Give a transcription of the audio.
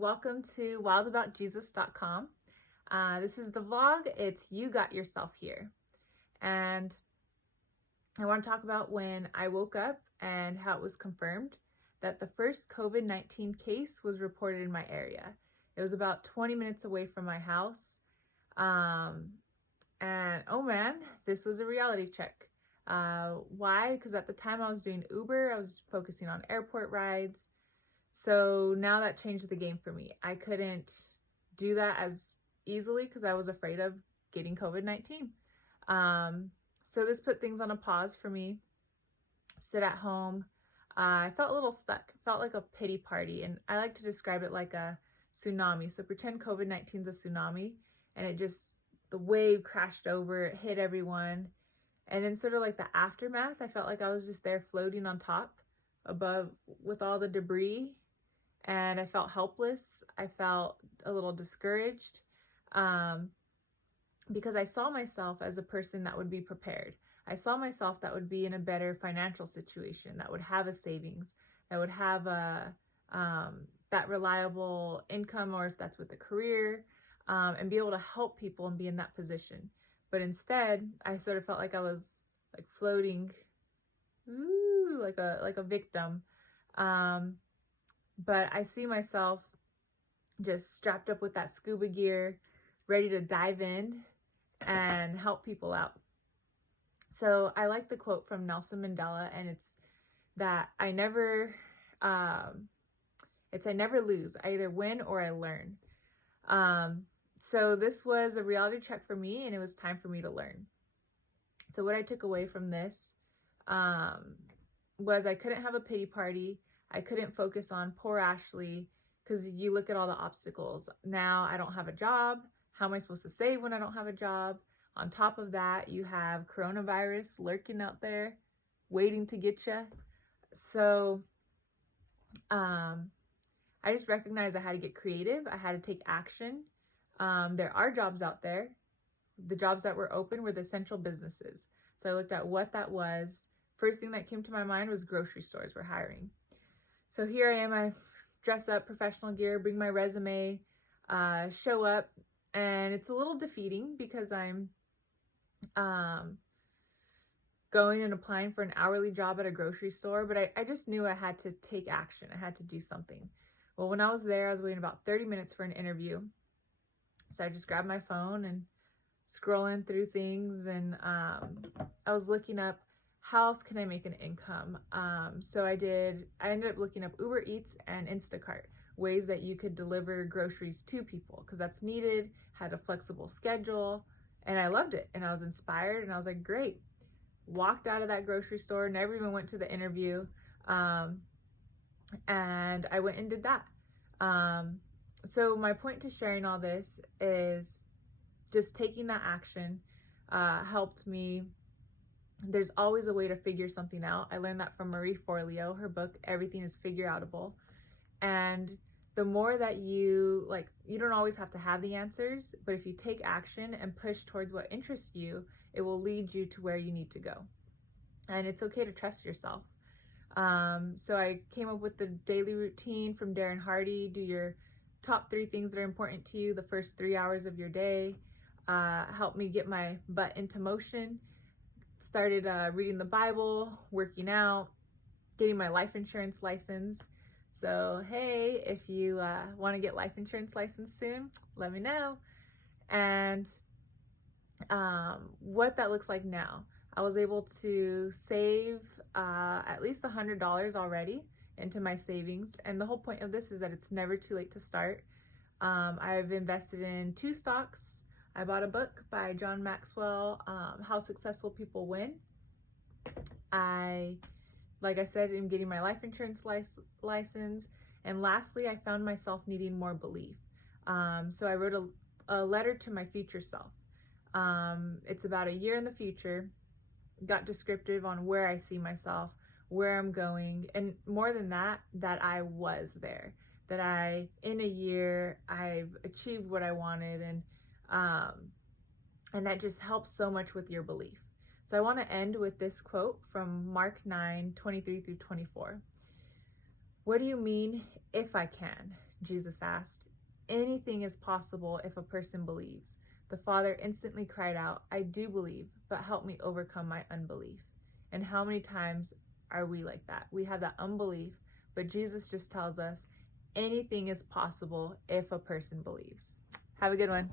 Welcome to wildaboutjesus.com. This is the vlog. It's You Got Yourself Here. And I want to talk about when I woke up and how it was confirmed that the first COVID-19 case was reported in my area. It was about 20 minutes away from my house. And oh man, this was a reality check. Why? Because at the time I was doing Uber, I was focusing on airport rides. So now that changed the game for me. I couldn't do that as easily because I was afraid of getting COVID-19. So this put things on a pause for me. Sit at home. I felt a little stuck. Felt like a pity party. And I like to describe it like a tsunami. So pretend COVID-19 is a tsunami and the wave crashed over, it hit everyone. And then sort of like the aftermath, I felt like I was just there floating on top above with all the debris, and I felt helpless. I felt a little discouraged because I saw myself as a person that would be prepared. I saw myself that would be in a better financial situation, that would have a savings, that would have that reliable income, or if that's with a career, and be able to help people and be in that position. But instead, I sort of felt like I was like floating, like a victim. But I see myself just strapped up with that scuba gear, ready to dive in and help people out. So I like the quote from Nelson Mandela, and it's that I never lose. I either win or I learn. So this was a reality check for me, and it was time for me to learn. So what I took away from this was I couldn't have a pity party. I couldn't focus on poor Ashley, because you look at all the obstacles. Now I don't have a job. How am I supposed to save when I don't have a job? On top of that, you have coronavirus lurking out there, waiting to get you. So I just recognized I had to get creative. I had to take action. There are jobs out there. The jobs that were open were the essential businesses. So I looked at what that was. First thing that came to my mind was grocery stores were hiring. So here I am, I dress up, professional gear, bring my resume, show up, and it's a little defeating because I'm going and applying for an hourly job at a grocery store, but I just knew I had to take action. I had to do something. Well, when I was there, I was waiting about 30 minutes for an interview. So I just grabbed my phone and scrolling through things, and I was looking up how else can I make an income. So I ended up looking up Uber Eats and Instacart, ways that you could deliver groceries to people, because that's needed, had a flexible schedule, and I loved it, and I was inspired, and I was like, great. Walked out of that grocery store, never even went to the interview, and I went and did that. So my point to sharing all this is just taking that action helped me. There's always a way to figure something out. I learned that from Marie Forleo, her book, Everything is Figure Outable. And the more that you don't always have to have the answers, but if you take action and push towards what interests you, it will lead you to where you need to go. And it's okay to trust yourself. So I came up with the daily routine from Darren Hardy. Do your top 3 things that are important to you the first 3 hours of your day. Helped me get my butt into motion. Started reading the Bible, working out, getting my life insurance license. So hey, if you want to get life insurance license soon, let me know. And what that looks like now. I was able to save at least $100 already into my savings. And the whole point of this is that it's never too late to start. I've invested in 2 stocks. I bought a book by John Maxwell, How Successful People Win. Like I said, I'm getting my life insurance license. And lastly, I found myself needing more belief. So I wrote a letter to my future self. It's about a year in the future. Got descriptive on where I see myself, where I'm going, and more than that, that I was there. That in a year, I've achieved what I wanted, and that just helps so much with your belief. So I want to end with this quote from Mark 9:23 through 24. "What do you mean, if I can?" Jesus asked. "Anything is possible if a person believes." The father instantly cried out, "I do believe, but help me overcome my unbelief." And how many times are we like that? We have that unbelief, but Jesus just tells us anything is possible if a person believes. Have a good one.